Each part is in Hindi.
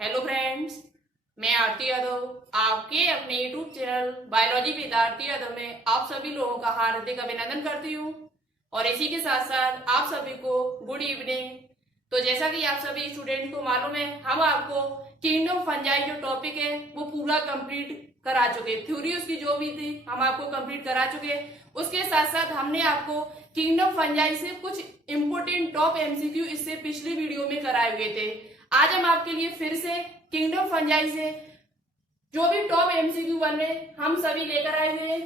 हेलो फ्रेंड्स, मैं आरती यादव आपके अपने YouTube channel biology with Aarti Yadav में आप सभी लोगों का हार्दिक अभिनंदन करती हूँ और इसी के साथ साथ आप सभी को गुड इवनिंग। तो जैसा कि आप सभी स्टूडेंट को मालूम है, हम आपको किंगडम फंजाई जो टॉपिक है वो पूरा कंप्लीट करा चुके, थ्योरी उसकी जो भी थी हम आपको कंप्लीट करा चुके। उसके साथ साथ हमने आपको किंगडम फंजाई से कुछ इंपोर्टेंट टॉप एमसीक्यू इससे पिछली वीडियो में कराए हुए थे। आज हम आपके लिए फिर से किंगडम फंजाई से जो भी टॉप एमसीक्यू बन रहे हम सभी लेकर आए हुए हैं।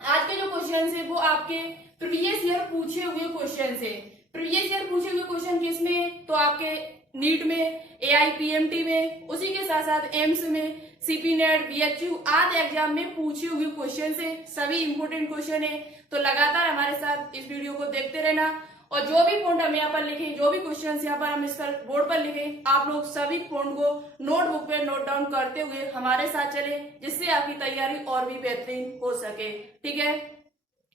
आज के जो क्वेश्चन है वो आपके प्रीवियस ईयर पूछे हुए क्वेश्चन है। प्रीवियस ईयर पूछे हुए क्वेश्चन किसमें, तो आपके नीट में, AIPMT में, उसी के साथ साथ एम्स में, CP नेट, BHU आदि एग्जाम में पूछे हुए क्वेश्चन है। सभी इंपोर्टेंट क्वेश्चन है, तो लगातार हमारे साथ इस वीडियो को देखते रहना। और जो भी पॉइंट हम यहाँ पर लिखे, जो भी क्वेश्चन यहाँ पर हम इस पर बोर्ड पर लिखे, आप लोग सभी पॉइंट को नोटबुक पे नोट डाउन करते हुए हमारे साथ चले, जिससे आपकी तैयारी और भी बेहतरीन हो सके। ठीक है,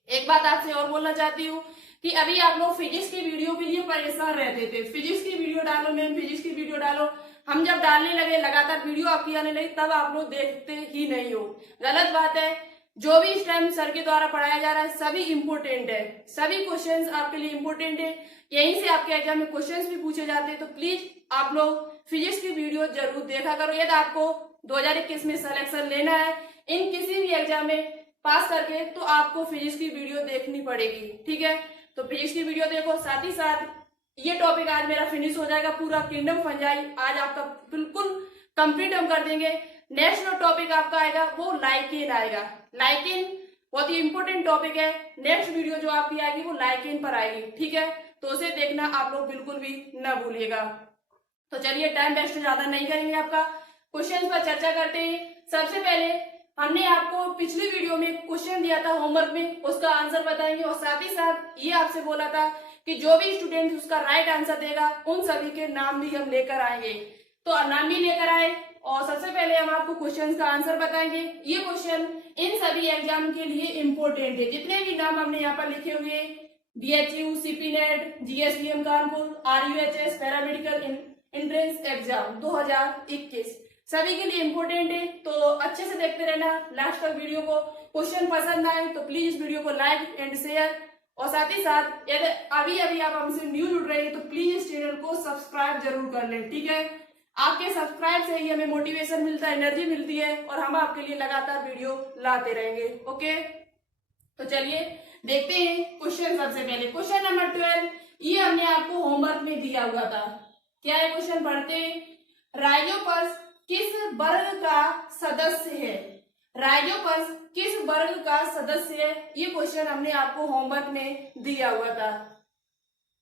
एक बात आपसे और बोलना चाहती हूँ कि अभी आप लोग फिजिक्स की वीडियो के लिए परेशान रहते थे, फिजिक्स की वीडियो डालो मैम, फिजिक्स की वीडियो डालो। हम जब डालने लगे, लगातार वीडियो आपकी आने लगी, तब आप लोग देखते ही नहीं हो। गलत बात है। जो भी इस टाइम सर के द्वारा पढ़ाया जा रहा है सभी इंपोर्टेंट है, सभी क्वेश्चंस आपके लिए इंपोर्टेंट है। यहीं से आपके एग्जाम में क्वेश्चंस भी पूछे जाते हैं। तो प्लीज आप लोग फिजिक्स की वीडियो जरूर देखा करो। यदि आपको 2021 में सिलेक्शन लेना है इन किसी भी एग्जाम में पास करके, तो आपको फिजिक्स की वीडियो देखनी पड़ेगी। ठीक है, तो फिजिक्स की वीडियो देखो। साथ ही साथ ये टॉपिक आज मेरा फिनिश हो जाएगा, पूरा किंगडम फंजाई आज आपका बिल्कुल कंप्लीट हम कर देंगे। नेक्स्ट जो टॉपिक आपका आएगा वो लाइकेन आएगा। लाइकेन बहुत ही इंपॉर्टेंट टॉपिक है। नेक्स्ट वीडियो जो आपकी आएगी वो लाइकेन पर आएगी। ठीक है, तो उसे देखना आप लोग बिल्कुल भी न भूलिएगा। तो चलिए, टाइम वेस्ट ज्यादा नहीं करेंगे, आपका क्वेश्चन पर चर्चा करते हैं। सबसे पहले हमने आपको पिछली वीडियो में क्वेश्चन दिया था होमवर्क में, उसका आंसर बताएंगे और साथ ही साथ ये आपसे बोला था कि जो भी स्टूडेंट उसका राइट आंसर देगा उन सभी के नाम भी हम लेकर आएंगे। तो नाम भी लेकर आए और सबसे पहले हम आपको क्वेश्चन का आंसर बताएंगे। ये क्वेश्चन इन सभी एग्जाम के लिए इंपोर्टेंट है। जितने भी नाम हमने यहाँ पर लिखे हुए, BHU, CP net, GSBM Kanpur, RUHS paramedical entrance exam 2021, सभी के लिए इंपोर्टेंट है। तो अच्छे से देखते रहना लास्ट तक वीडियो को। क्वेश्चन पसंद आए तो प्लीज इस वीडियो को लाइक एंड शेयर, और साथ ही साथ यदि अभी अभी आप हमसे न्यू जुड़ रहे हैं तो प्लीज इस चैनल को सब्सक्राइब जरूर कर लें। ठीक है, आपके सब्सक्राइब से ही हमें मोटिवेशन मिलता है, एनर्जी मिलती है और हम आपके लिए लगातार वीडियो लाते रहेंगे। ओके, तो चलिए देखते हैं क्वेश्चन। सबसे पहले क्वेश्चन नंबर 12, ये हमने आपको होमवर्क में दिया हुआ था। क्या है क्वेश्चन, पढ़ते हैं। राइजोपस किस वर्ग का सदस्य है? राइजोपस किस वर्ग का सदस्य है? ये क्वेश्चन हमने आपको होमवर्क में दिया हुआ था।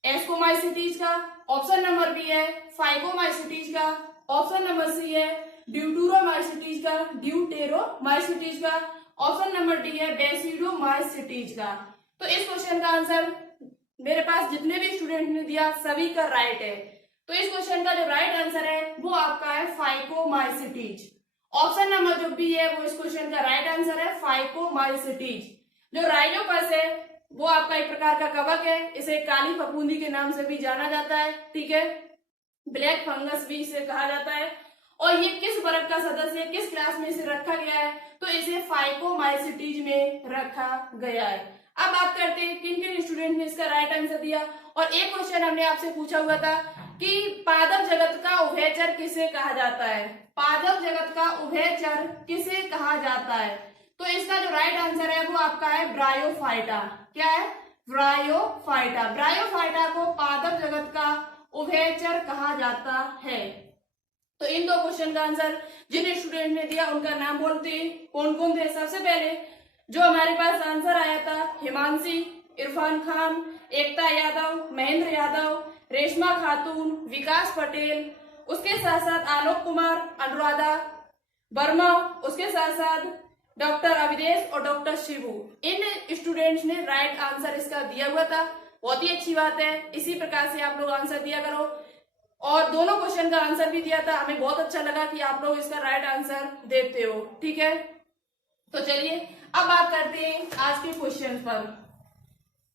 एस्कोमाइसिटीज का ऑप्शन नंबर बी है, फाइकोमाइसिटीज का ऑप्शन नंबर सी है, ड्यूटूरोमाइसिटीज का, ड्यूटेरोमाइसिटीज का ऑप्शन नंबर डी है, बेसिडोमाइसिटीज का। तो इस क्वेश्चन का आंसर मेरे पास जितने भी स्टूडेंट ने दिया सभी का राइट है। तो इस क्वेश्चन का जो राइट आंसर है वो आपका है फाइकोमाइसिटीज। ऑप्शन नंबर जो बी है वो इस क्वेश्चन का राइट आंसर है, फाइकोमाइसिटीज। जो राइजोपस है वो आपका एक प्रकार का कवक है, इसे काली फफूंदी के नाम से भी जाना जाता है। ठीक है, ब्लैक फंगस भी इसे कहा जाता है। और ये किस वर्ग का सदस्य है, किस क्लास में इसे रखा गया है, तो इसे फाइकोमाइसिटीज में रखा गया है। अब बात करते हैं किन किन स्टूडेंट ने इसका राइट आंसर दिया। और एक क्वेश्चन हमने आपसे पूछा हुआ था कि पादप जगत का उभयचर किसे कहा जाता है? पादप जगत का उभयचर किसे कहा जाता है? तो इसका जो राइट आंसर है वो आपका है ब्रायोफाइटा। क्या है? ब्रायोफाइटा। ब्रायोफाइटा को पादप जगत का उभयचर कहा जाता है। तो इन दो क्वेश्चन का आंसर जिन स्टूडेंट ने दिया उनका नाम बोलते हैं, कौन कौन थे। सबसे पहले जो हमारे पास आंसर आया था, हिमांशी, इरफान खान, एकता यादव, महेंद्र यादव, रेशमा खातून, विकास पटेल, उसके साथ साथ आलोक कुमार, अनुराधा वर्मा, उसके साथ साथ डॉक्टर अविदेश और डॉक्टर शिवू। इन स्टूडेंट्स ने राइट आंसर इसका दिया हुआ था। बहुत ही अच्छी बात है, इसी प्रकार से आप लोग आंसर दिया करो। और दोनों क्वेश्चन का आंसर भी दिया था, हमें बहुत अच्छा लगा कि आप लोग इसका राइट आंसर देते हो। ठीक है, तो चलिए अब बात करते हैं आज के क्वेश्चन पर।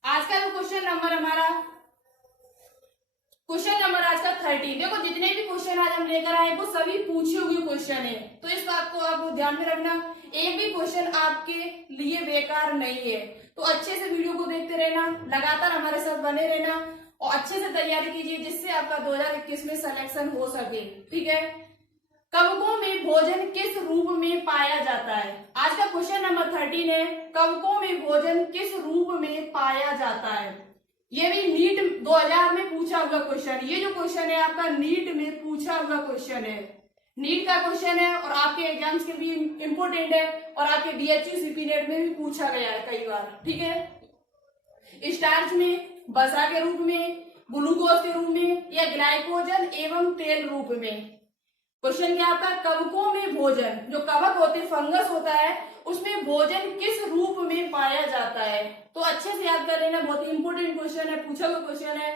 आज का जो क्वेश्चन नंबर हमारा क्वेश्चन नंबर आज का 13। देखो जितने भी क्वेश्चन आज हम लेकर आए वो सभी पूछे हुए क्वेश्चन है, तो इस बात को आप ध्यान में रखना, एक भी क्वेश्चन आपके लिए बेकार नहीं है। तो अच्छे से वीडियो को देखते रहना, लगातार हमारे साथ बने रहना और अच्छे से तैयारी कीजिए जिससे आपका 2021 में सिलेक्शन हो सके। ठीक है, कवकों में भोजन किस रूप में पाया जाता है? आज का क्वेश्चन नंबर 13 है, कवकों में भोजन किस रूप में पाया जाता है। ये भी नीट 2000 में पूछा हुआ क्वेश्चन, ये जो क्वेश्चन है आपका नीट में पूछा हुआ क्वेश्चन है, नीट का क्वेश्चन है और आपके एग्जाम्स के लिए इंपोर्टेंट है और आपके DHU CP नेट में भी पूछा गया है कई बार। ठीक है, स्टार्च में, वसा के रूप में, ग्लूकोज के रूप में या ग्लाइकोजन एवं तेल रूप में। क्वेश्चन क्या आता है, कवकों में भोजन, जो कवक होते फंगस होता है उसमें भोजन किस रूप में पाया जाता है। तो अच्छे से याद कर लेना, बहुत ही इंपोर्टेंट क्वेश्चन है, पूछा हुआ क्वेश्चन है।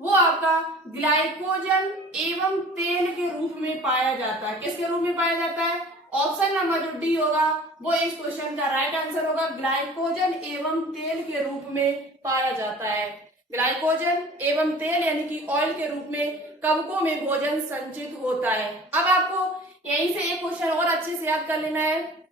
वो आपका ग्लाइकोजन एवं तेल के रूप में पाया जाता है। किसके रूप में पाया जाता है? ऑप्शन नंबर जो डी होगा वो इस क्वेश्चन का राइट आंसर होगा, ग्लाइकोजन एवं तेल के रूप में पाया जाता है। ग्लाइकोजन एवं तेल यानी कि ऑयल के रूप में कवकों में भोजन संचित होता है। अब आपको यहीं से एक क्वेश्चन और अच्छे से याद कर लेना है,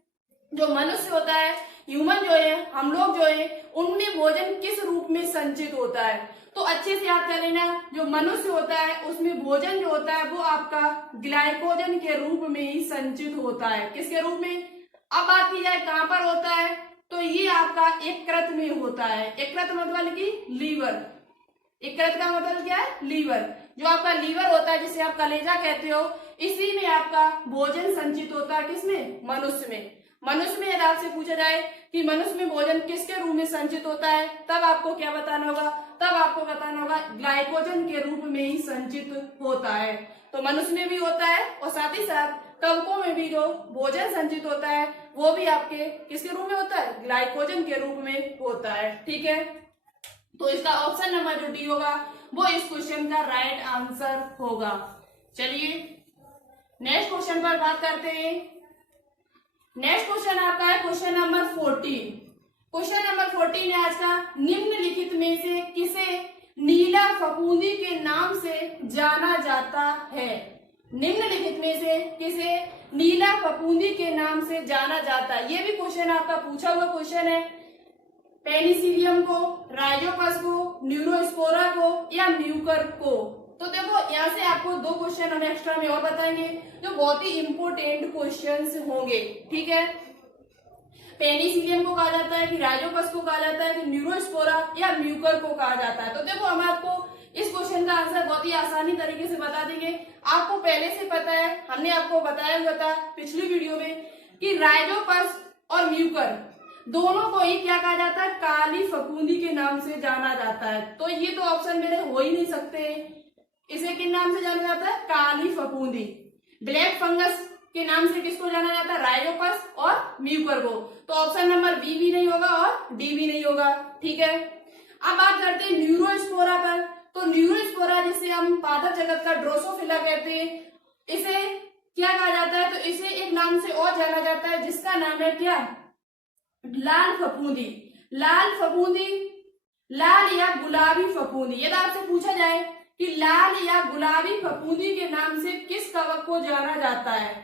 जो मनुष्य होता है, ह्यूमन जो है, हम लोग जो है, उनमें भोजन किस रूप में संचित होता है। तो अच्छे से याद कर लेना, जो मनुष्य होता है उसमें भोजन जो होता है वो आपका ग्लाइकोजन के रूप में ही संचित होता है। किसके रूप में? अब बात की जाए कहां पर होता है, तो ये आपका यकृत में होता है। यकृत मतलब कि लीवर, यकृत का मतलब क्या है? लीवर। जो आपका लीवर होता है जिसे आप कलेजा कहते हो, इसी में आपका भोजन संचित होता है। किसमें? मनुष्य में। मनुष्य में यदि आपसे पूछा जाए कि मनुष्य में भोजन किसके रूप में संचित होता है, तब आपको क्या बताना होगा? तब आपको बताना होगा ग्लाइकोजन के रूप में ही संचित होता है। तो मनुष्य में भी होता है और साथ ही साथ कवकों में भी जो भोजन संचित होता है वो भी आपके किसके रूप में होता है? ग्लाइकोजन के रूप में होता है। ठीक है, तो इसका ऑप्शन नंबर जो डी होगा वो इस क्वेश्चन का राइट आंसर होगा। चलिए नेक्स्ट क्वेश्चन पर बात करते हैं। नेक्स्ट क्वेश्चन आपका है क्वेश्चन नंबर 14। क्वेश्चन नंबर 14 है आज का, निम्नलिखित में से किसे नीला फफूंदी के नाम से जाना जाता है? निम्नलिखित में से किसे नीला फफूंदी के नाम से जाना जाता है? ये भी क्वेश्चन आपका पूछा हुआ क्वेश्चन है। पेनिसिलियम को, राइजोपस को, न्यूरोस्पोरा को या म्यूकर को। तो देखो यहाँ से आपको दो क्वेश्चन हम एक्स्ट्रा में और बताएंगे जो बहुत ही इंपोर्टेंट क्वेश्चंस होंगे। ठीक है, पेनिसिलियम को कहा जाता है कि राइजोपस को कहा जाता है कि न्यूरोस्पोरा या म्यूकर को कहा जाता है। तो देखो हम आपको इस क्वेश्चन का आंसर बहुत ही आसानी तरीके से बता देंगे। आपको पहले से पता है, हमने आपको बताया हुआ था पिछली वीडियो में कि राइजोपस और म्यूकर दोनों को ही क्या कहा जाता है? काली फफूंदी के नाम से जाना जाता है। तो ये तो ऑप्शन मेरे हो ही नहीं सकते। इसे किन नाम से जाना जाता है? काली फफूंदी। ब्लैक फंगस के नाम से किसको जाना जाता है? राइजोपस और म्यूकर को। तो ऑप्शन नंबर बी भी नहीं होगा और डी भी नहीं होगा। ठीक है, अब बात करते हैं न्यूरोस्पोरा पर। तो न्यूरोस्पोरा जिसे हम पादप जगत का ड्रोसोफिला कहते हैं, इसे क्या कहा जाता है? तो इसे एक नाम से और जाना जाता है जिसका नाम है क्या? लाल फफूंदी। लाल फफूंदी, लाल या गुलाबी फफूंदी। यदि आपसे पूछा जाए कि लाल या गुलाबी फफूंदी के नाम से किस कवक को जाना जाता है,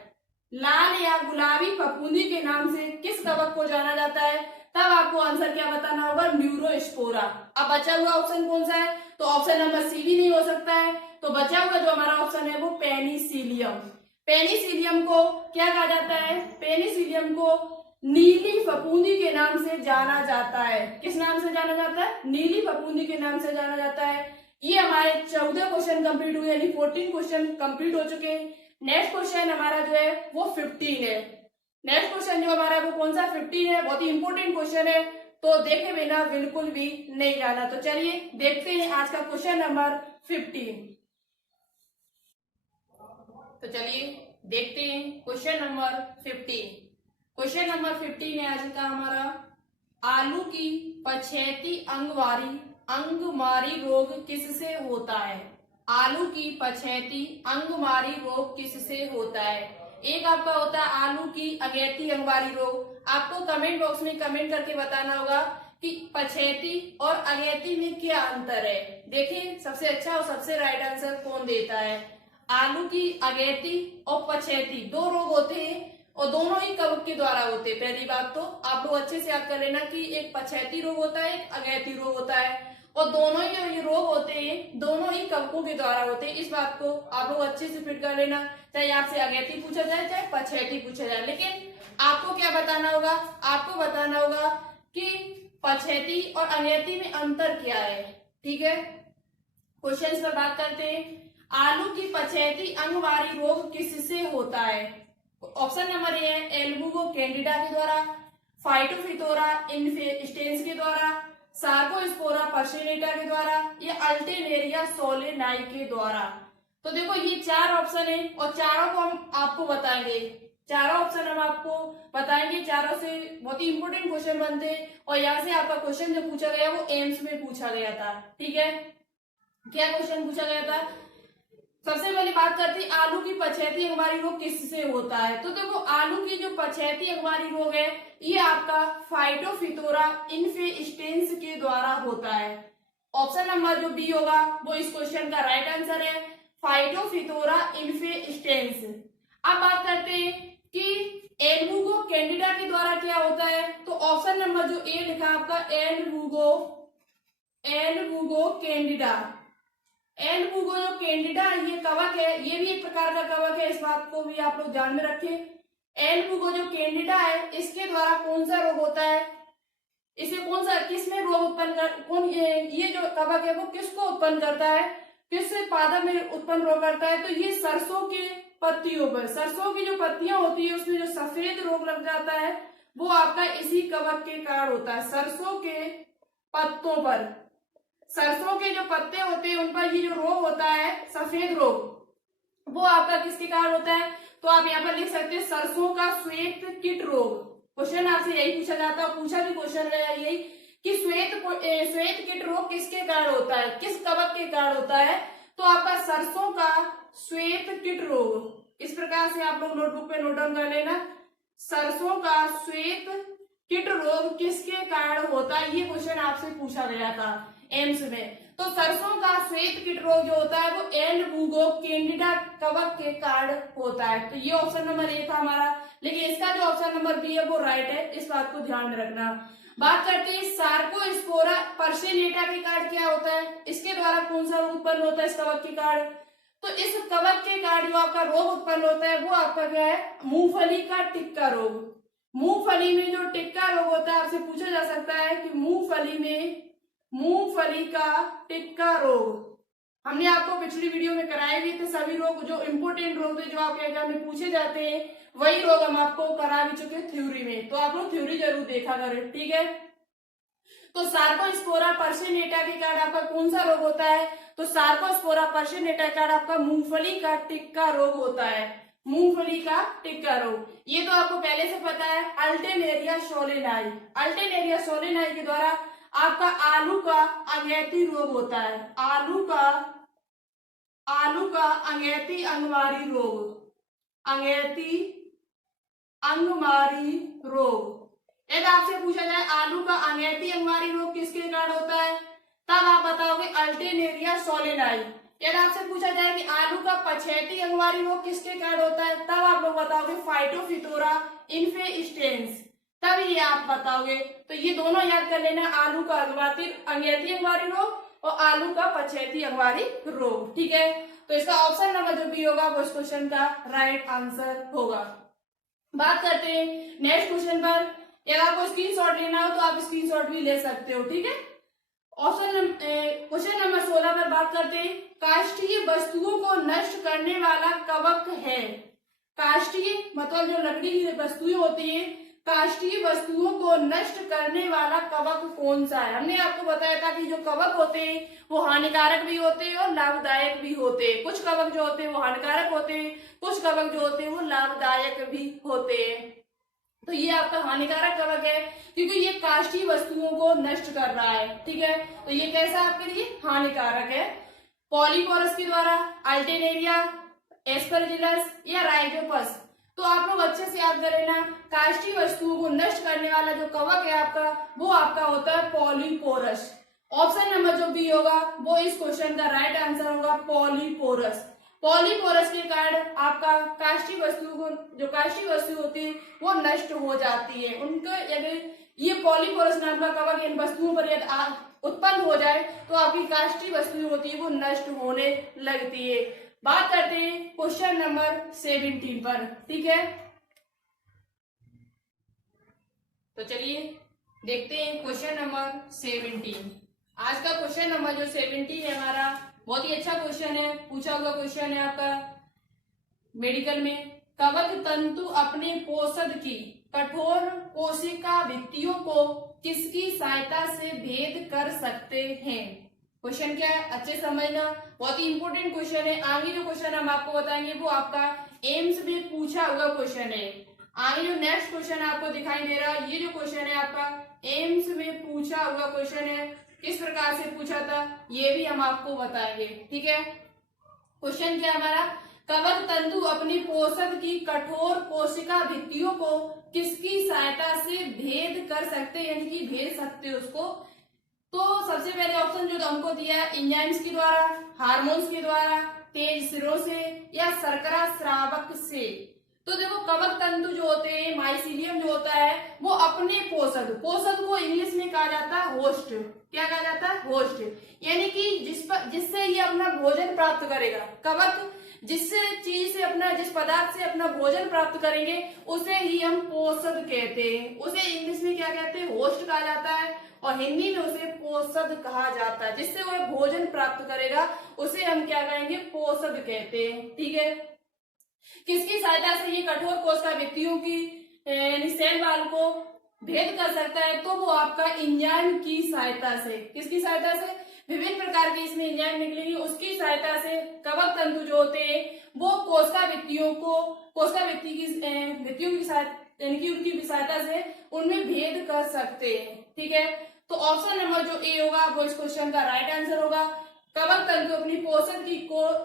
लाल या गुलाबी फफूंदी के नाम से किस कवक को जाना जाता है, तब आपको आंसर क्या बताना होगा? न्यूरोस्पोरा। अब बचा हुआ ऑप्शन कौन सा है? तो ऑप्शन नंबर सी भी नहीं हो सकता है। तो बचा हुआ जो हमारा ऑप्शन है वो पेनिसिलियम। पेनिसिलियम को क्या कहा जाता है? पेनिसिलियम को नीली फफूंदी के नाम से जाना जाता है। किस नाम से जाना जाता है? नीली फफूंदी के नाम से जाना जाता है। ये हमारे 14 क्वेश्चन कंप्लीट हुए, यानी 14 क्वेश्चन कंप्लीट हो चुके हैं। नेक्स्ट क्वेश्चन हमारा जो है वो 15 है। नेक्स्ट क्वेश्चन जो हमारा वो कौन सा? 15 है। बहुत ही इंपोर्टेंट क्वेश्चन है, तो देखे बिना बिल्कुल भी नहीं जाना। तो चलिए देखते हैं आज का क्वेश्चन नंबर 15। तो चलिए देखते हैं क्वेश्चन नंबर 15। क्वेश्चन नंबर 15 है आज का हमारा, आलू की पछेती अंगमारी रोग किससे होता है? आलू की पछेती अंगमारी रोग किससे होता है? एक आपका होता है आलू की अगेती अंगमारी रोग। आपको कमेंट बॉक्स में कमेंट करके बताना होगा कि पछेती और अगेती में क्या अंतर है। देखिए सबसे अच्छा और सबसे राइट आंसर कौन देता है। आलू की अगेती और पछेती दो रोग होते हैं और दोनों ही कवक के द्वारा होते हैं। पहली बात तो आप लोग अच्छे से याद कर लेना कि एक पछेती रोग होता है, एक अगेती रोग होता है और दोनों ही जो ये रोग होते हैं दोनों ही कवकों के द्वारा होते हैं। इस बात को आप लोग अच्छे से फिट कर लेना, चाहे आपसे अगेती पूछा जाए चाहे पछेती पूछा जाए। लेकिन आपको क्या बताना होगा, आपको बताना होगा कि पछेती और अगेती में अंतर क्या है। ठीक है, क्वेश्चन पर बात करते हैं। आलू की पछेती अंगवारी रोग किससे होता है। ऑप्शन नंबर ए है एल्बुगो कैंडिडा के द्वारा, फाइटोफिथोरा इन्फेस्टेंस के द्वारा, सार्कोस्पोरा पर्सिनेटा के द्वारा या अल्टेनेरिया सोलेनाई के द्वारा। तो देखो ये चार ऑप्शन है और चारों को हम आपको बताएंगे, चारों ऑप्शन हम आपको बताएंगे। चारों से बहुत ही इंपोर्टेंट क्वेश्चन बनते हैं और यहाँ से आपका क्वेश्चन जो पूछा गया वो एम्स में पूछा गया था। ठीक है, क्या क्वेश्चन पूछा गया था। सबसे पहले बात करते हैं आलू की पछेती अंगवारी रोग किससे होता है। तो देखो आलू की जो पछेती अंगवारी रोग है ये आपका फाइटोफिथोरा इन्फेस्टेंस के द्वारा होता है। ऑप्शन नंबर जो बी होगा वो इस क्वेश्चन का राइट आंसर है, फाइटोफिथोरा इन्फेस्टेंस। अब बात करते हैं कि एल्बुगो कैंडिडा के द्वारा क्या होता है। तो ऑप्शन नंबर जो ए लिखा आपका एल्बुगो कैंडिडा। एल्बुगो जो कैंडिडा ये कवक है, ये भी एक प्रकार का कवक है, इस बात को भी आप लोग ध्यान में रखें। एल्बुगो जो कैंडिडा है इसके द्वारा कौन सा रोग होता है, इसे कौन सा किस में रोग उत्पन्न कर, कौन ये जो कवक है वो किसको उत्पन्न करता है, किस पादप में उत्पन्न रोग करता है। तो ये सरसों के पत्तियों पर, सरसों की जो पत्तियां होती है उसमें जो सफेद रोग लग जाता है वो आपका इसी कवक के कारण होता है। सरसों के पत्तों पर, सरसों के जो पत्ते होते हैं उन पर ये जो रोग होता है सफेद रोग वो आपका किसके कारण होता है। तो आप यहाँ पर लिख सकते हैं सरसों का श्वेत कीट रोग। क्वेश्चन आपसे यही पूछा जाता है, पूछा भी क्वेश्चन गया यही कि श्वेत कीट रोग किसके कारण होता है, किस कवक के कारण होता है। तो आपका सरसों का श्वेत कीट रोग। इस प्रकार से आप लोग नोटबुक पे नोट डाउन कर लेना, सरसों का श्वेत कीट रोग किसके कारण होता है। ये क्वेश्चन आपसे पूछा गया था एम्स में। तो सरसों का श्वेत कीट रोग जो होता है वो एल्बुगो कैंडिडा कवक के कारण होता है। तो ये ऑप्शन नंबर ए था हमारा, लेकिन इसका जो ऑप्शन नंबर बी है वो राइट है, इस बात को ध्यान में रखना। बात करते हैं सार्कोस्पोरा पर्सिनेटा के कारण क्या होता है, इसके द्वारा कौन सा रोग उत्पन्न होता है इस कवक के कारण। तो इस कवक के कारण जो आपका रोग उत्पन्न होता है वो आपका क्या है, मूंगफली का टिक्का रोग। मूंगफली में जो टिक्का रोग होता है आपसे पूछा जा सकता है कि मूंगफली का टिक्का रोग हमने आपको पिछली वीडियो में कराए भी थे। सभी रोग जो इंपोर्टेंट रोग थे जो आपके एग्जाम में पूछे जाते हैं वही रोग हम आपको करा भी चुके थ्योरी में, तो आप लोग थ्योरी जरूर देखा करें। ठीक है, तो सार्कोस्पोरा पर्सिनेटा के कारण आपका कौन सा रोग होता है। तो सार्कोस्पोरा पर्सिनेटा के कारण आपका मूंगफली का टिक्का रोग होता है, मूंगफली का टिक्का रोग। ये तो आपको पहले से पता है। अल्टेनेरिया सोलेनाई, अल्टेनेरिया सोलेनाई के द्वारा आपका आलू का अगेती रोग होता है, आलू का अगेती अंगवारी रोग, अगेती अंगवारी रोग। यदि आपसे पूछा जाए आलू का अगेती अंगवारी रोग किसके कारण होता है तब आप बताओगे अल्टेनेरिया सोलेनाई। यदि आपसे पूछा जाए कि आलू का पछेती अंगवारी रोग किसके कारण होता है तब आप लोग बताओगे फाइटोफिथोरा इन्फेस्टेंस, तब ये आप बताओगे। तो ये दोनों याद कर लेना, आलू का अगेती अंगवारी रोग और आलू का पछेती अंगवारी रोग। ठीक है, तो इसका ऑप्शन नंबर जो बी होगा वो इस क्वेश्चन का राइट आंसर होगा। बात करते हैं नेक्स्ट क्वेश्चन पर। यदि आपको स्क्रीनशॉट लेना हो तो आप स्क्रीनशॉट भी ले सकते हो। ठीक है, क्वेश्चन नंबर 16 पर बात करते हैं। काष्ठीय वस्तुओं को नष्ट करने वाला कवक है। काष्ठीय मतलब जो लकड़ी की वस्तुएं होती है, काष्ठीय वस्तुओं को नष्ट करने वाला कवक कौन सा है। हमने आपको बताया था कि जो कवक होते हैं वो हानिकारक भी होते हैं और लाभदायक भी होते हैं। कुछ कवक जो होते हैं वो हानिकारक होते हैं, कुछ कवक जो होते हैं वो लाभदायक भी होते हैं। तो ये आपका हानिकारक कवक है क्योंकि ये काष्ठीय वस्तुओं को नष्ट कर रहा है। ठीक है, तो ये कैसा आपके लिए हानिकारक है। पॉलीपोरस के द्वारा, अल्टेनेरिया, एस्परजिलस या राइजोपस। तो आप लोग अच्छे से याद कर लेना, काष्ठीय वस्तुओं को नष्ट करने वाला जो कवक है आपका, वो आपका होता है पॉलीपोरस। ऑप्शन नंबर जो बी होगा वो इस क्वेश्चन का राइट आंसर होगा पॉलीपोरस। पॉलीपोरस के कारण आपका काष्ठीय वस्तु को, जो काष्ठीय वस्तु होती है वो नष्ट हो जाती है। उनको यदि ये पॉलीपोरस नाम का कवक इन वस्तुओं पर यदि उत्पन्न हो जाए तो आपकी काष्ठीय वस्तु होती है वो नष्ट होने लगती है। बात करते हैं क्वेश्चन नंबर 17 पर, ठीक है। तो चलिए देखते हैं क्वेश्चन नंबर 17। आज का क्वेश्चन नंबर जो 17 है हमारा, बहुत ही अच्छा क्वेश्चन है, पूछा हुआ क्वेश्चन है आपका मेडिकल में। कवक तंतु अपने पोषक की कठोर कोशिका भित्तियों को किसकी सहायता से भेद कर सकते हैं? क्वेश्चन क्या है अच्छे समझना, बहुत ही इंपॉर्टेंट क्वेश्चन है। आगे जो क्वेश्चन हम आपको बताएंगे वो आपका एम्स में पूछा हुआ क्वेश्चन है। आगे जो नेक्स्ट क्वेश्चन आपको दिखाई दे रहा है, ये जो क्वेश्चन है आपका एम्स में पूछा हुआ क्वेश्चन है। किस प्रकार से पूछा था ये भी हम आपको बताएंगे, ठीक है। क्वेश्चन क्या हमारा, कवक तंतु अपनी पोषक की कठोर कोशिका भित्तियों को किसकी सहायता से भेद कर सकते, यानी कि भेद सकते उसको। तो सबसे पहले ऑप्शन जो हमको दिया है, एंजाइम्स के द्वारा, हार्मोन्स के द्वारा, तेज सिरों से या शर्करा स्रावक से। तो देखो कवक तंतु जो होते हैं, माइसीलियम जो होता है वो अपने पोषक को इंग्लिश में कहा जाता है होस्ट। क्या कहा जाता है? होस्ट। यानी कि जिससे ये अपना भोजन प्राप्त करेगा। कवक जिस पदार्थ से अपना भोजन प्राप्त करेंगे उसे ही हम पोषक कहते हैं। उसे इंग्लिश में क्या कहते हैं? होस्ट कहा जाता है, और हिंदी में उसे पोषक कहा जाता है। जिससे वह भोजन प्राप्त करेगा उसे हम क्या कहेंगे? पोषक कहते हैं, ठीक है। किसकी सहायता से ये कठोर कोशिका भित्तियों की यानी सेल वाल को भेद कर सकता है? तो वो आपका एंजाइम की सहायता से। किसकी सहायता से? विभिन्न प्रकार के इसमें एंजाइम निकलेंगे, उसकी सहायता से कवक तंतु जो होते हैं वो कोशिका भित्तियों की सहायता से उनमें भेद कर सकते हैं, ठीक है। तो ऑप्शन नंबर जो ए होगा वो इस क्वेश्चन का राइट आंसर होगा। कवक तंतु अपनी पोषक की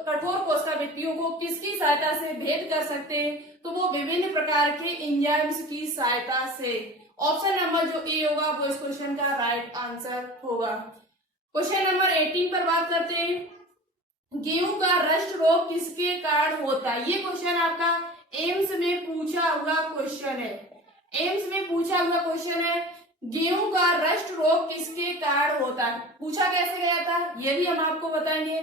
कठोर कोशिका भित्तियों को किसकी सहायता से भेद कर सकते हैं? तो वो विभिन्न प्रकार के एंजाइम्स की सहायता से। ऑप्शन नंबर जो ए होगा वो इस क्वेश्चन का राइट आंसर होगा। क्वेश्चन नंबर 18 पर बात करते हैं। गेहूं का रस्ट रोग किसके कारण होता है? ये क्वेश्चन आपका एम्स में पूछा हुआ क्वेश्चन है। एम्स में पूछा हुआ क्वेश्चन है, गेहूं का रस्ट रोग किसके कारण होता है? पूछा कैसे गया था ये भी हम आपको बताएंगे।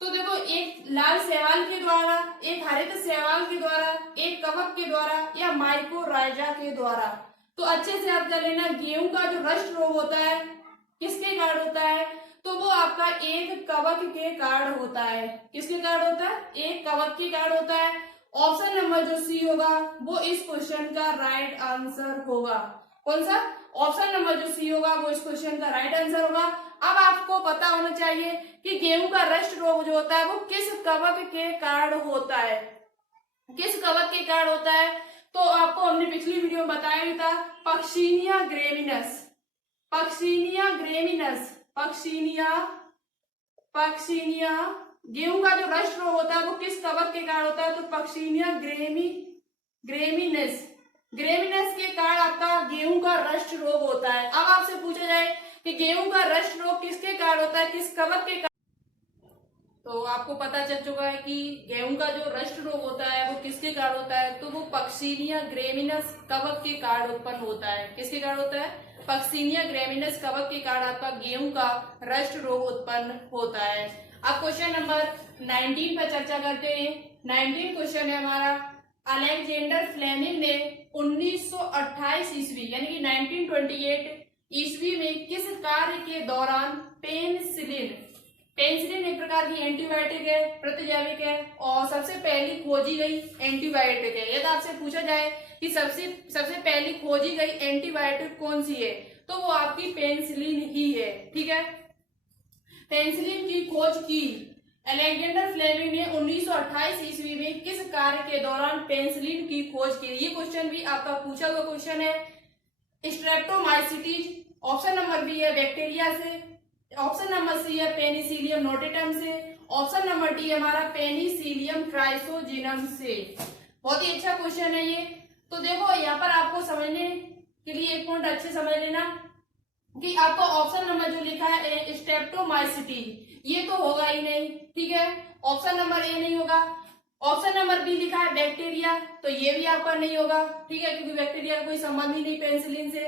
तो देखो, एक लाल शैवाल के द्वारा, एक हरित शैवाल के द्वारा, एक कवक के द्वारा या माइकोराइजा के द्वारा। तो अच्छे से याद कर लेना, गेहूं का जो रस्ट रोग होता है किसके कारण होता है? तो वो आपका एक कवक के कारण होता है। किसके कारण होता है? एक कवक के कारण होता है। ऑप्शन नंबर जो सी होगा वो इस क्वेश्चन का राइट आंसर होगा। कौन सा? ऑप्शन नंबर जो सी होगा वो इस क्वेश्चन का राइट आंसर होगा। अब आपको पता होना चाहिए कि गेहूं का रस्ट रोग जो होता है वो किस कवक के कारण होता है। किस कवक के कारण होता है? तो आपको हमने पिछली वीडियो में बताया भी था, पक्सिनिया ग्रेमिनस। गेहूं का जो रस्ट रोग होता है वो किस कवक के कारण होता है? तो पक्सिनिया ग्रेमिनस के कारण आपका गेहूं का रस्ट रोग होता है। अब आपसे पूछा जाए कि गेहूं का रस्ट रोग किसके कारण होता है, किस कवक के कारण? तो आपको पता चल चुका है कि गेहूं का जो रस्ट रोग होता है वो किसके कारण होता है? तो वो पक्सिनिया ग्रेमिनस कवक के कारण उत्पन्न होता है। किसके कारण होता है? पक्सिनिया ग्रेमिनस कवक के कारण आपका गेहूं का रस्ट रोग उत्पन्न होता है। अब क्वेश्चन नंबर 19 पर चर्चा करते हैं। 19 क्वेश्चन है हमारा, अलेक्जेंडर फ्लेमिंग ने 1928 ईस्वी यानी कि 1928 ईस्वी में किस कार्य के दौरान पेनिसिलिन एक प्रकार की एंटीबायोटिक है, प्रतिजैविक है और सबसे पहली खोजी गई एंटीबायोटिक है। यदि आपसे पूछा जाए कि सबसे पहली खोजी गई एंटीबायोटिक कौन सी है, तो वो आपकी पेनिसिलिन ही है, ठीक है। पेनिसिलिन की खोज की अलेक्जेंडर फ्लेमिंग ने 1928 ईस्वी में किस कार्य के दौरान पेनिसिलिन की खोज की? ये क्वेश्चन भी आपका पूछा हुआ क्वेश्चन है। स्ट्रेप्टोमाइसिटीज, ऑप्शन नंबर बी है बैक्टीरिया से, ऑप्शन नंबर सी है पेनिसिलियम नोटेटम से, ऑप्शन नंबर डी हमारा पेनिसिलियम ट्राइसोजिनम से। बहुत ही अच्छा क्वेश्चन है ये। तो देखो यहाँ पर आपको समझने के लिए एक पॉइंट अच्छे समझ लेना कि आपको ऑप्शन नंबर जो लिखा है स्ट्रेप्टोमाइसिटी, ये तो होगा ही नहीं, ठीक है, ऑप्शन नंबर ए नहीं होगा। ऑप्शन नंबर बी लिखा है बैक्टीरिया, तो ये भी आपका नहीं होगा, ठीक है, क्योंकि बैक्टीरिया का कोई संबंध ही नहीं पेनिसिलिन से।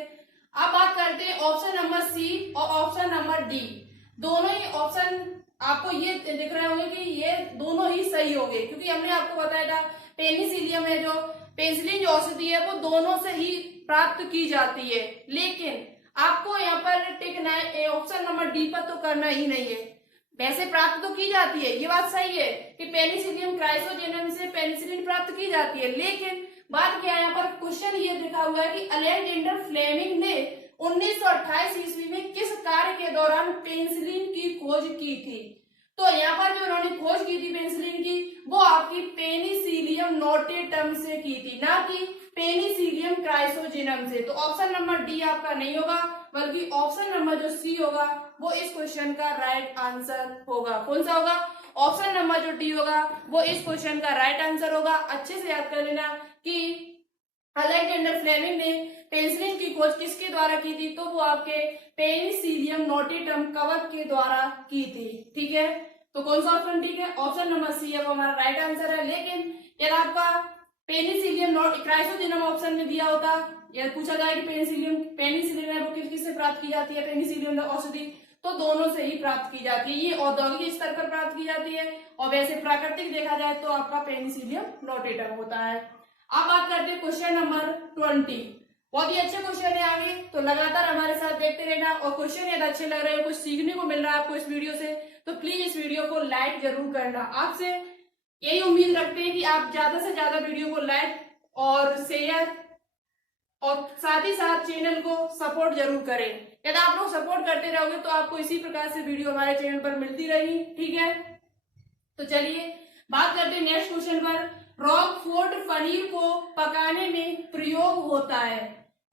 अब बात करते हैं ऑप्शन नंबर सी और ऑप्शन नंबर डी। दोनों ही ऑप्शन आपको ये दिख रहे होंगे कि ये दोनों ही सही होंगे, क्योंकि हमने आपको बताया था पेनिसिलियम है जो पेनिसिलिन जो औषधि है वो दोनों से ही प्राप्त की जाती है। लेकिन आपको यहाँ पर टिकना है ऑप्शन नंबर डी पर तो करना ही नहीं है। वैसे प्राप्त तो की जाती है, ये बात सही है कि पेनिसिलियम क्राइसोजेनम से पेनिसिलिन प्राप्त की जाती है, लेकिन बात क्या है यहाँ पर क्वेश्चन ये लिखा हुआ है कि अलेक्जेंडर फ्लेमिंग ने 1928 ईस्वी में किस कार्य के दौरान पेनिसिलिन की खोज की थी। तो यहाँ पर जो उन्होंने खोज की थी पेनिसिलिन की, वो आपकी पेनिसिलियम नोटेटम से की थी, ना कि पेनिसिलियम क्राइसोजेनम से। तो ऑप्शन नंबर डी आपका नहीं होगा, बल्कि ऑप्शन नंबर जो सी होगा वो इस क्वेश्चन का राइट आंसर होगा। कौन सा होगा? ऑप्शन नंबर जो डी होगा वो इस क्वेश्चन का राइट आंसर होगा। अच्छे से याद कर लेना कि अलेक्जेंडर फ्लेमिंग ने पेनिसिलिन की खोज किसके द्वारा की थी, तो वो आपके पेनिसिलियम नोटेटम कवक के द्वारा की थी, ठीक है। तो कौन सा ऑप्शन ठीक है? ऑप्शन नंबर सी है वो हमारा राइट आंसर है। लेकिन यदि आपका पेनिसिलियम क्राइसोजेनम ऑप्शन में दिया होता, यदि पूछा जाए कि पेनिसिलिन है वो किस से प्राप्त की जाती है, पेनिसिलियम औषधि, तो दोनों से ही प्राप्त की जाती है। ये औद्योगिक स्तर पर प्राप्त की जाती है, और वैसे प्राकृतिक देखा जाए तो आपका पेनिसिलियम नोटेटम होता है। अब बात करते हैं क्वेश्चन नंबर 20। बहुत ही अच्छे क्वेश्चन है आगे, तो लगातार हमारे साथ देखते रहना। और क्वेश्चन यदि अच्छे लग रहे हैं, कुछ सीखने को मिल रहा है आपको इस वीडियो से, तो प्लीज इस वीडियो को लाइक जरूर करना। आपसे यही उम्मीद रखते हैं कि आप ज्यादा से ज्यादा वीडियो को लाइक और शेयर और साथ ही साथ चैनल को सपोर्ट जरूर करें। यदि आप लोग सपोर्ट करते रहोगे तो आपको इसी प्रकार से वीडियो हमारे चैनल पर मिलती रहेगी, ठीक है। तो चलिए बात करते हैं नेक्स्ट क्वेश्चन पर। रॉकफोर्ट पनीर को पकाने में प्रयोग होता है।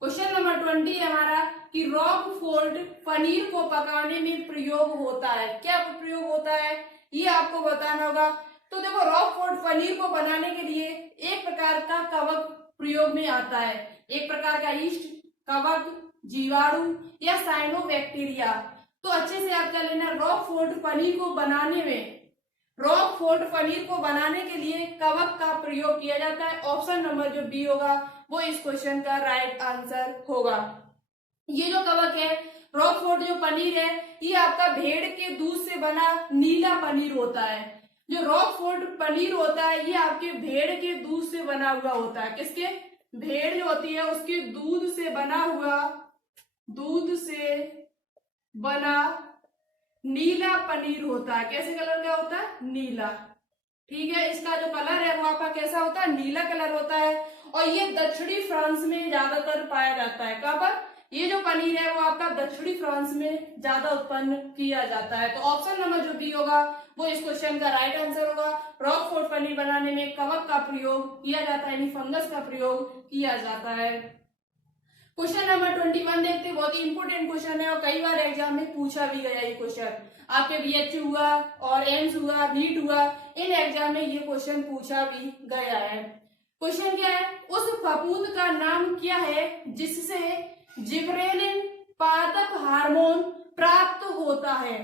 क्वेश्चन नंबर 20 है हमारा कि रॉकफोर्ट पनीर को पकाने में प्रयोग होता है। क्या प्रयोग होता है ये आपको बताना होगा। तो देखो, रॉकफोर्ट पनीर को बनाने के लिए एक प्रकार का कवक प्रयोग में आता है, एक प्रकार का यीस्ट, कवक, जीवाणु या साइनोबैक्टीरिया। तो अच्छे से याद कर लेना, रॉकफोर्ट पनीर को बनाने के लिए कवक का प्रयोग किया जाता है। ऑप्शन नंबर जो बी होगा वो इस क्वेश्चन का राइट आंसर होगा। ये जो कवक है, रॉकफोर्ट जो पनीर है, ये आपका भेड़ के दूध से बना नीला पनीर होता है। जो रॉकफोर्ट पनीर होता है ये आपके भेड़ के दूध से बना हुआ होता है। किसके? भेड़ जो होती है उसके दूध से बना नीला पनीर होता है। कैसे कलर का होता है? नीला, ठीक है। इसका जो कलर है वो आपका कैसा होता है? नीला कलर होता है। और ये दक्षिणी फ्रांस में ज्यादातर पाया जाता है। कहाँ पर? ये जो पनीर है वो आपका दक्षिणी फ्रांस में ज्यादा उत्पन्न किया जाता है। तो ऑप्शन नंबर जो बी होगा वो इस क्वेश्चन का राइट आंसर होगा। रॉकफोर्ट पनीर बनाने में कवक का प्रयोग किया जाता है, यानी फंगस का प्रयोग किया जाता है। क्वेश्चन नंबर 21 देखते हैं। बहुत ही इंपोर्टेंट क्वेश्चन है और कई बार एग्जाम में पूछा भी गया ये क्वेश्चन। आपके बीएचयू हुआ और एम्स हुआ, नीट हुआ, इन एग्जाम में ये क्वेश्चन पूछा भी गया है। क्वेश्चन क्या है? उस फफूंद का नाम क्या है जिससे जिबरेलिन पादप हार्मोन प्राप्त होता है?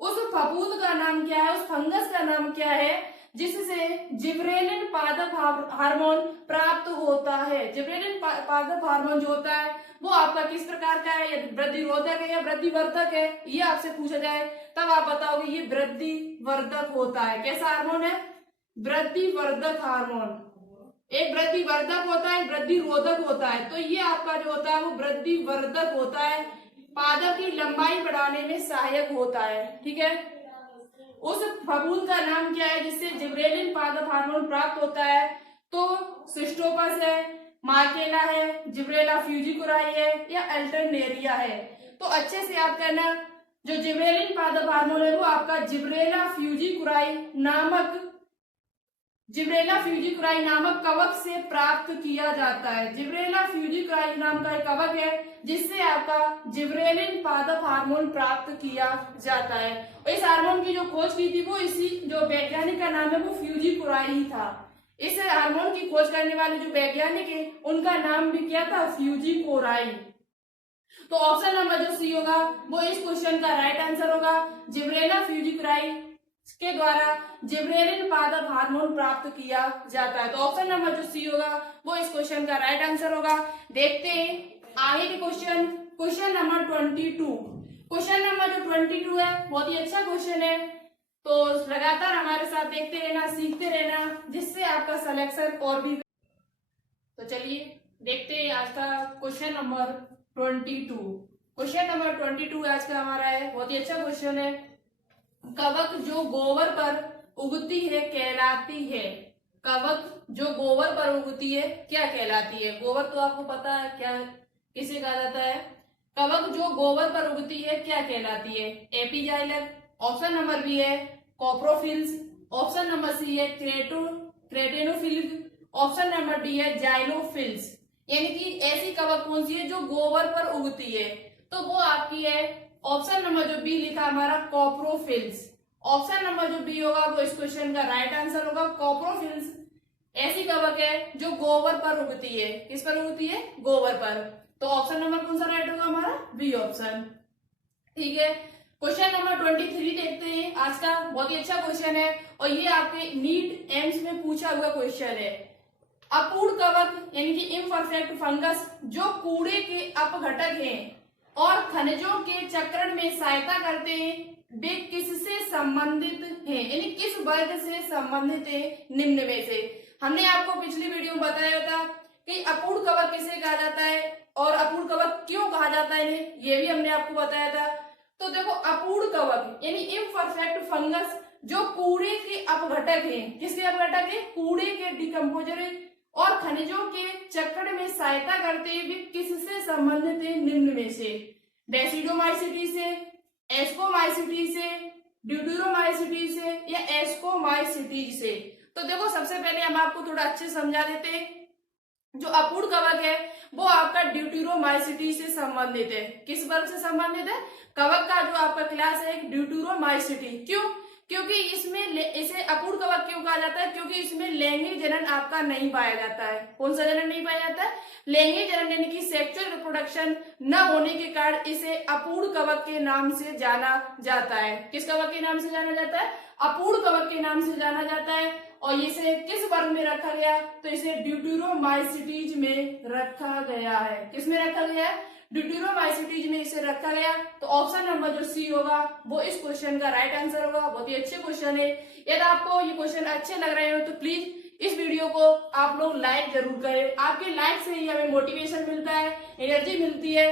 उस फफूंद का नाम क्या है, उस फंगस का नाम क्या है जिससे जिबरेलिन पादप हार्मोन प्राप्त होता है? जिबरेलिन पादप हार्मोन जो होता है वो आपका किस प्रकार का है? यदि वृद्धिरोधक है या वृद्धिवर्धक है, ये आपसे पूछा जाए तब आप बताओगे ये वृद्धिवर्धक होता है। कैसा हार्मोन है? वृद्धिवर्धक हार्मोन। एक वृद्धिवर्धक होता है, वृद्धिरोधक होता है। तो ये आपका जो होता है वो वृद्धिवर्धक होता है, पादप की लंबाई बढ़ाने में सहायक होता है, ठीक है। उस फफूंद का नाम क्या है जिससे जिबरेलिन पादप हार्मोन प्राप्त होता है? तो सिस्टोपस है, मार्केला है, जिब्रेला फ्यूजिकुराई है या अल्टरनेरिया है। तो अच्छे से याद करना, जो जिब्रेलिन पादप हार्मोन है वो आपका जिब्रेला फ्यूजिकुराई नामक कवक से प्राप्त किया जाता है। जिब्रेला फ्यूजिकुराई नाम का एक कवक है जिससे आपका जिब्रेलिन पादप हार्मोन प्राप्त किया जाता है। और इस हार्मोन की जो खोज की थी वो इसी जो वैज्ञानिक का नाम है वो फ्यूजिकुराई ही था। इस हार्मोन की खोज करने वाले जो वैज्ञानिक है उनका नाम भी क्या था, फ्यूजी कोराई। तो ऑप्शन नंबर जो सी होगा वो इस क्वेश्चन का राइट आंसर होगा। जिब्रेला फ्यूजिकुराई के द्वारा जिब्रेलिन पादप हार्मोन प्राप्त किया जाता है। तो ऑप्शन नंबर जो सी होगा वो इस क्वेश्चन का राइट आंसर होगा। देखते हैं आगे के question, question number 22। Question number जो 22 है बहुत ही अच्छा क्वेश्चन है, तो लगातार हमारे साथ देखते रहना, सीखते रहना, जिससे आपका सिलेक्शन और भी। तो चलिए देखते हैं आज का क्वेश्चन नंबर 22। क्वेश्चन नंबर 22 आज का हमारा है, बहुत ही अच्छा क्वेश्चन है। कवक जो गोबर पर उगती है कहलाती है। कवक जो गोबर पर उगती है क्या कहलाती है? गोबर तो आपको पता है क्या किसे कहा जाता है। कवक जो गोबर पर उगती है क्या कहलाती है? एपीजाइलम। ऑप्शन नंबर बी है कॉप्रोफिल्स। ऑप्शन नंबर सी है क्रेटेनोफिल्स। ऑप्शन नंबर डी है जाइलोफिल्स। यानी कि ऐसी कवक कौन सी है जो गोबर पर उगती है? तो वो आपकी है ऑप्शन नंबर जो बी लिखा हमारा कॉप्रोफिल्स। ऑप्शन नंबर जो बी होगा वो इस क्वेश्चन का राइट आंसर होगा। कॉप्रोफिल्स ऐसी कवक है जो गोबर पर उगती है। किस पर उगती है? गोबर पर। तो ऑप्शन नंबर कौन सा राइट होगा हमारा? B option. ठीक है, क्वेश्चन नंबर 23 देखते हैं आज का, बहुत ही अच्छा क्वेश्चन है और ये आपके नीट एम्स में पूछा हुआ क्वेश्चन है। अपूर्ण कवक यानी कि इम्परफेक्ट फंगस जो कूड़े के अपघटक हैं और खनिजों के चक्रण में सहायता करते हैं, वे किससे संबंधित हैं? यानी किस वर्ग से संबंधित है निम्न में से? हमने आपको पिछली वीडियो में बताया था कि अपूर्ण कवक किसे कहा जाता है और अपूर्ण कवक क्यों कहा जाता है इन्हें, ये भी हमने आपको बताया था। तो देखो अपूर्ण कवक यानी इम्परफेक्ट फंगस जो कूड़े के अपघटक हैं। किसके अपघटक है? कूड़े के डिकम्पोजर और खनिजों के चक्रण में सहायता करते हुए किससे संबंधित है निम्न में से? डेसिडोमाइसिटी से, एस्कोमाइसिटी से, ड्यूटेरोमाइसिटी से या एस्कोमाइसिटी से? तो देखो सबसे पहले हम आपको थोड़ा अच्छे समझा देते हैं। जो अपूर्ण कवक है वो आपका ड्यूटेरोमाइसिटी से संबंधित है। किस वर्ग से संबंधित है? कवक का जो आपका क्लास है ड्यूटेरोमाइसिटी। क्यों? क्योंकि इसमें इसे अपूर्ण कवक क्यों कहा जाता है? क्योंकि इसमें लैंगिक जनन आपका नहीं पाया जाता है। कौन सा जनन नहीं पाया जाता है? लैंगिक जनन यानी कि सेक्सुअल रिप्रोडक्शन न होने के कारण इसे अपूर्ण कवक के नाम से जाना जाता है। किस कवक के नाम से जाना जाता है? अपूर्ण कवक के नाम से जाना जाता है। और इसे किस वर्ग में रखा गया? तो इसे ड्यूटेरोमाइसिटीज में रखा गया है। किस में रखा गया है? ड्यूटेरोमाइसिटीज में इसे रखा गया। तो ऑप्शन नंबर जो सी होगा वो इस क्वेश्चन का राइट आंसर होगा। बहुत ही अच्छे क्वेश्चन है। यदि आपको ये क्वेश्चन अच्छे लग रहे हो तो प्लीज इस वीडियो को आप लोग लाइक जरूर करें। आपके लाइक से ही हमें मोटिवेशन मिलता है, एनर्जी मिलती है।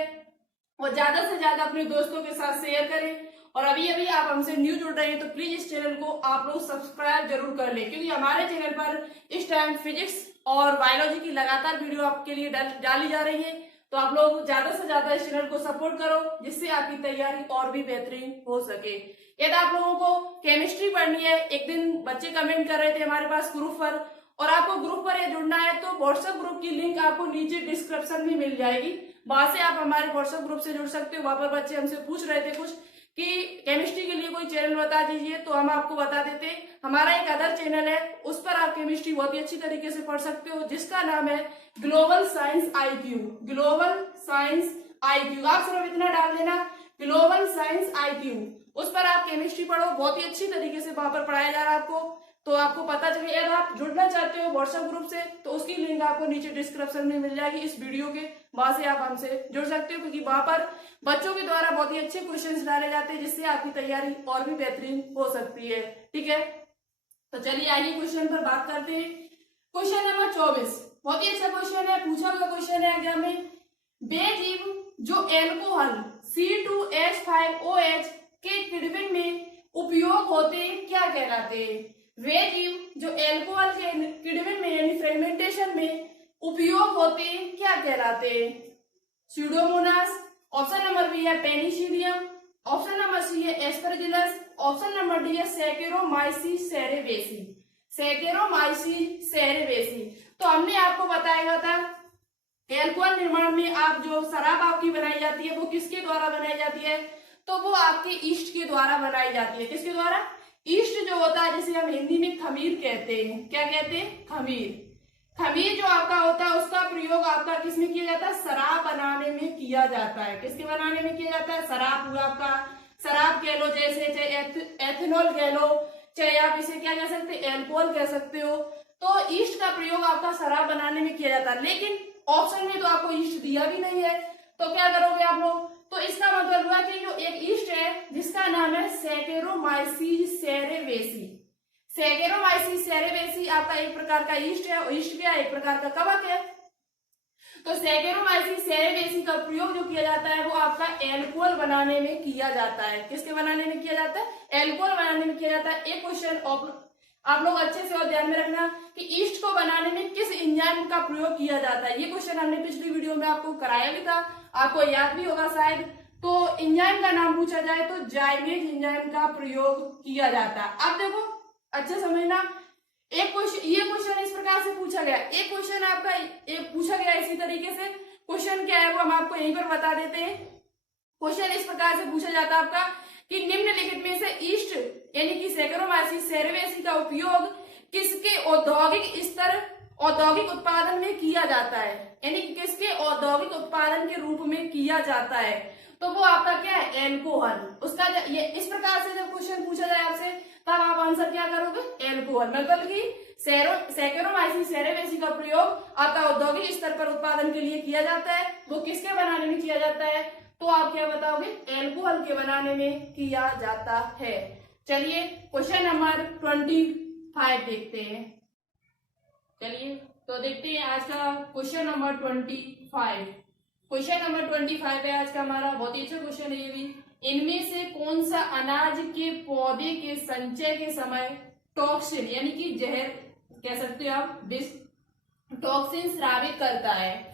और ज्यादा से ज्यादा अपने दोस्तों के साथ शेयर करें। और अभी अभी आप हमसे न्यू जुड़ रहे हैं तो प्लीज इस चैनल को आप लोग सब्सक्राइब जरूर कर लें, क्योंकि हमारे चैनल पर इस टाइम फिजिक्स और बायोलॉजी की लगातार वीडियो आपके लिए डाली जा रही है। तो आप लोग ज्यादा से ज्यादा इस चैनल को सपोर्ट करो, जिससे आपकी तैयारी और भी बेहतरीन हो सके। यदि आप लोगों को केमिस्ट्री पढ़नी है, एक दिन बच्चे कमेंट कर रहे थे हमारे पास ग्रुप पर, और आपको ग्रुप पर जुड़ना है तो व्हाट्सएप ग्रुप की लिंक आपको नीचे डिस्क्रिप्शन में मिल जाएगी। वहां से आप हमारे व्हाट्सएप ग्रुप से जुड़ सकते हो। वहां पर बच्चे हमसे पूछ रहे थे कुछ कि केमिस्ट्री के लिए कोई चैनल बता दीजिए, तो हम आपको बता देते। हमारा एक अदर चैनल है, उस पर आप केमिस्ट्री बहुत ही अच्छी तरीके से पढ़ सकते हो, जिसका नाम है global science IQ। Global science IQ आप सिर्फ इतना डाल देना, ग्लोबल साइंस IQ। उस पर आप केमिस्ट्री पढ़ो, बहुत ही अच्छी तरीके से वहां पर पढ़ाया जा रहा है आपको। तो आपको पता चले, अगर आप जुड़ना चाहते हो व्हाट्सएप ग्रुप से तो उसकी लिंक आपको नीचे डिस्क्रिप्शन में मिल जाएगी इस वीडियो के। वहां से आप हमसे जुड़ सकते हो, क्योंकि वहां पर बच्चों के द्वारा बहुत ही अच्छे क्वेश्चंस डाले जाते हैं, जिससे आपकी तैयारी और भी बेहतरीन हो सकती है। ठीक है, तो चलिए आइए क्वेश्चन पर बात करते हैं। क्वेश्चन नंबर 24 बहुत ही अच्छा क्वेश्चन है, पूछा हुआ क्वेश्चन है एग्जाम में। वे जीव जो एल्कोहल C2H5OH के किण्वन में उपयोग होते क्या कहलाते हैं? वे जीव जो एल्कोहल के किण्वन में यानी फ्रेगमेंटेशन में उपयोग होते क्या कहलाते हैं? स्यूडोमोनास। ऑप्शन नंबर बी है पेनिसिलियम। ऑप्शन नंबर सी है एस्परजिलस। ऑप्शन नंबर डी है सैकेरोमाइसिस सेरेबेसी। सैकेरोमाइसिस सेरेबेसी। तो हमने आपको बताया था एल्कोहल निर्माण में आप जो शराब आपकी बनाई जाती है वो किसके द्वारा बनाई जाती है? तो वो आपके ईस्ट के द्वारा बनाई जाती है। किसके द्वारा? ईस्ट जो होता है, जिसे हम हिंदी में खमीर कहते हैं, क्या कहते हैं, खमीर। खमीर जो आपका होता है उसका प्रयोग आपका किसमें किया जाता है, शराब बनाने में किया जाता है। किसके बनाने में किया जाता है, शराब हुआ आपका, शराब कह लो, जैसे चाहे एथेनॉल कह लो, चाहे आप इसे क्या कह सकते हैं, एल्कोहल कह सकते हो। तो ईस्ट का प्रयोग आपका शराब बनाने में किया जाता है। लेकिन ऑप्शन में तो आपको ईस्ट दिया भी नहीं है, तो क्या करोगे आप लोग, तो इसका मतलब हुआ कि जो एक ईस्ट है जिसका नाम है सैकेरोमाइसीस सेरेवेसी। सैकेरोमाइसीस सेरेवेसी आपका एक प्रकार का ईस्ट है, और ईस्ट क्या है, एक प्रकार का कवक है। तो सैकेरोमाइसीस सेरेवेसी का प्रयोग जो किया जाता है वो आपका एल्कोहल बनाने में किया जाता है। किसके बनाने में किया जाता है, एल्कोहल बनाने में किया जाता है। एक क्वेश्चन आप लोग अच्छे से और ध्यान में रखना कि ईस्ट को बनाने में किस एंजाइम का प्रयोग किया जाता है। ये क्वेश्चन हमने पिछली वीडियो में आपको कराया भी था, आपको याद भी होगा शायद। तो एंजाइम का नाम पूछा जाए तो जाइमेज एंजाइम का प्रयोग किया जाता है। अब देखो अच्छे समझना, एक क्वेश्चन, ये क्वेश्चन इस प्रकार से पूछा गया, एक क्वेश्चन आपका एक पूछा गया इसी तरीके से। क्वेश्चन क्या है वो हम आपको यहीं पर बता देते हैं। क्वेश्चन इस प्रकार से पूछा जाता है आपका कि निम्नलिखित में से ईस्ट यानी कि सैकेरोमाइसीस सेरेवेसी का उपयोग किसके औद्योगिक उत्पादन में किया जाता है, यानी कि किसके औद्योगिक उत्पादन के रूप में किया जाता है। तो वो आपका क्या है, एल्कोहल। उसका ये इस प्रकार से जब क्वेश्चन पूछा जाए आपसे तब आप आंसर क्या करोगे, एल्कोहल। मतलब कि सैकेरोमाइसीस सेरेवेसी का प्रयोग आपका औद्योगिक स्तर पर उत्पादन के लिए किया जाता है। वो किसके बनाने में किया जाता है, तो आप क्या बताओगे, एल्कोहल के बनाने में किया जाता है। चलिए क्वेश्चन नंबर 25 देखते हैं। चलिए तो देखते हैं आज का क्वेश्चन नंबर 25। क्वेश्चन नंबर 25 है आज का हमारा, बहुत ही अच्छा क्वेश्चन है ये भी। इनमें से कौन सा अनाज के पौधे के संचय के समय टॉक्सिन यानी कि जहर कह सकते हो आप, टॉक्सिन स्रावित करता है।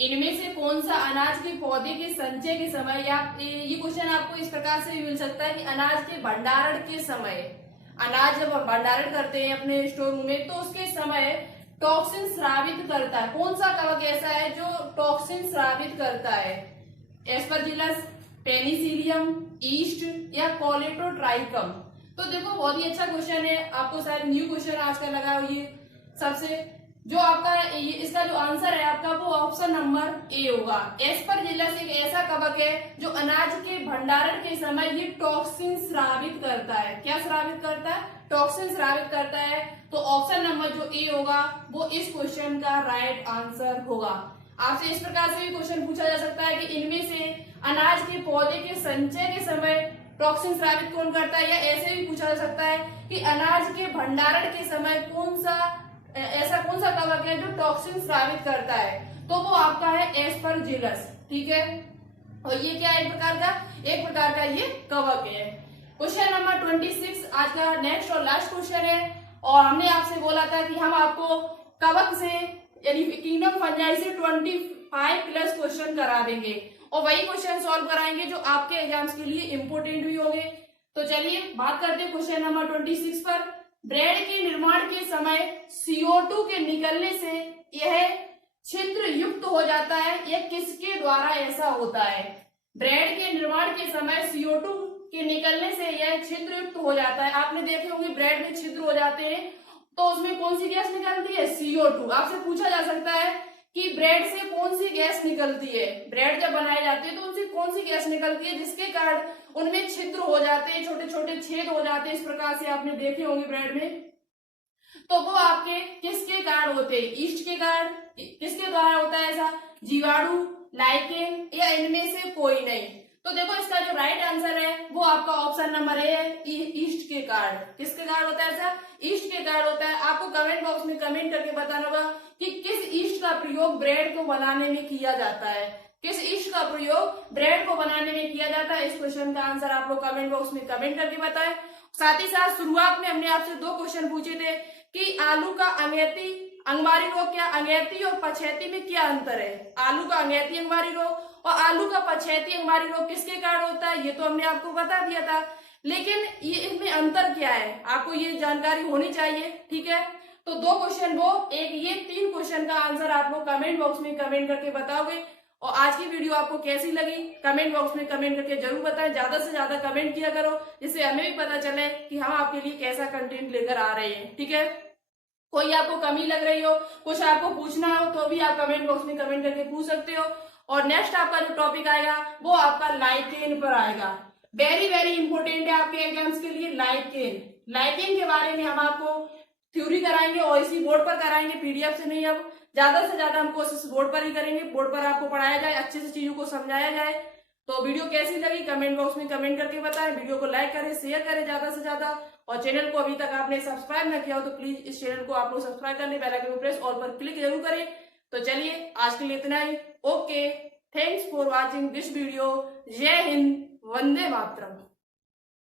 इनमें से कौन सा अनाज के पौधे के संचय के समय, या ये क्वेश्चन आपको इस प्रकार से भी मिल सकता है कि अनाज के भंडारण के समय, अनाज जब हम भंडारण करते हैं अपने स्टोर रूम में तो उसके समय टॉक्सिन स्रावित करता है। कौन सा कवक ऐसा है जो टॉक्सिन स्रावित करता है, एस्परजिलस, पेनिसिलियम, ईस्ट या कोलेटोट्राइकम। तो देखो बहुत ही अच्छा क्वेश्चन है, आपको शायद न्यू क्वेश्चन आज का लगा हो। ये सबसे जो आपका इसका जो आंसर है आपका वो ऑप्शन नंबर ए होगा। एस्परजिलस एक ऐसा कवक है जो अनाज के भंडारण के समय ये टॉक्सिन स्रावित करता है। क्या स्रावित करता है, टॉक्सिन स्रावित करता है। तो ऑप्शन नंबर जो ए होगा वो इस क्वेश्चन का राइट आंसर होगा। आपसे इस प्रकार से भी क्वेश्चन पूछा जा सकता है कि इनमें से अनाज के पौधे के संचय के समय टॉक्सिन स्रावित कौन करता है, या ऐसे भी पूछा जा सकता है कि अनाज के भंडारण के समय ऐसा कौन सा कवक है जो टॉक्सिन स्रावित करता है, तो वो आपका है एस्परजिलस। ठीक है, और ये क्या है, एक प्रकार का ये कवक है। क्वेश्चन नंबर 26 आज का नेक्स्ट और लास्ट क्वेश्चन है। और हमने आपसे बोला था कि हम आपको कवक से यानी किंगडम फंजाई से 25 प्लस क्वेश्चन करा देंगे, और वही क्वेश्चन सॉल्व कराएंगे जो आपके एग्जाम्स के लिए इंपोर्टेंट भी होंगे। तो चलिए बात करते हैं क्वेश्चन नंबर 26 पर। ब्रेड के निर्माण के समय CO2 के निकलने से यह छिद्र युक्त हो जाता है, यह किसके द्वारा ऐसा होता है। ब्रेड के निर्माण के समय CO2 के निकलने से यह छिद्र युक्त हो जाता है। आपने देखे होंगे ब्रेड में छिद्र हो जाते हैं, तो उसमें कौन सी गैस निकलती है, CO2। आपसे पूछा जा सकता है कि ब्रेड से कौन सी गैस निकलती है, ब्रेड जब बनाए जाते हैं तो उनसे कौन सी गैस निकलती है जिसके कारण उनमें छिद्र हो जाते हैं, छोटे छोटे छेद हो जाते हैं। इस प्रकार से आपने देखे होंगे ब्रेड में, तो वो आपके किसके कारण होते हैं, ईस्ट के कारण। किसके द्वारा होता है ऐसा, जीवाणु, लाइकेन, या इनमें से कोई नहीं। तो देखो इसका जो राइट आंसर है वो आपका ऑप्शन नंबर ए है, ईस्ट के कारण। किसके कारण होता है ऐसा, ईस्ट के कारण होता है। आपको कमेंट बॉक्स में कमेंट करके बताना होगा कि किस ईस्ट का प्रयोग ब्रेड को बनाने में किया जाता है, किस ईस्ट का प्रयोग ब्रेड को बनाने में किया जाता है। इस क्वेश्चन का आंसर आप लोग कमेंट बॉक्स में कमेंट करके बताएं। साथ ही साथ शुरुआत में हमने आपसे 2 क्वेश्चन पूछे थे कि आलू का अंगैती अंगमारी रोग, क्या अंगैती और पछैती में क्या अंतर है। आलू का अंगैती अंगमारी रोग और आलू का पछैती अंगमारी रोग किसके कारण होता है, ये तो हमने आपको बता दिया था, लेकिन ये इनमें अंतर क्या है आपको ये जानकारी होनी चाहिए। ठीक है, तो 2 क्वेश्चन वो एक ये 3 क्वेश्चन का आंसर आप लोग कमेंट बॉक्स में कमेंट करके बताओगे। और आज की वीडियो आपको कैसी लगी कमेंट बॉक्स में कमेंट करके जरूर बताएं। ज्यादा से ज्यादा कमेंट किया करो, जिससे हमें भी पता चले कि हम आपके लिए कैसा कंटेंट लेकर आ रहे हैं। ठीक है, कोई आपको कमी लग रही हो, कुछ आपको पूछना हो तो भी आप कमेंट बॉक्स में कमेंट करके पूछ सकते हो। और नेक्स्ट आपका जो टॉपिक आएगा वो आपका लाइकेन पर आएगा। वेरी वेरी इंपॉर्टेंट है आपके एग्जाम्स के लिए लाइकेन। लाइकेन के बारे में हम आपको थ्योरी कराएंगे और इसी बोर्ड पर कराएंगे, पीडीएफ से नहीं। अब ज्यादा से ज्यादा हम कोशिश बोर्ड पर ही करेंगे, बोर्ड पर आपको पढ़ाया जाए, अच्छे से चीजों को समझाया जाए। तो वीडियो कैसी लगी कमेंट बॉक्स में कमेंट करके बताएं। वीडियो को लाइक करें, शेयर करें ज्यादा से ज्यादा, और चैनल को अभी तक आपने सब्सक्राइब न किया हो तो प्लीज इस चैनल को आप लोग सब्सक्राइब कर लें, बेल आइकन को प्रेस ऑल पर क्लिक जरूर करें। तो चलिए आज के लिए इतना ही। Okay, thanks for watching this video. जय हिंद, वंदे मातरम।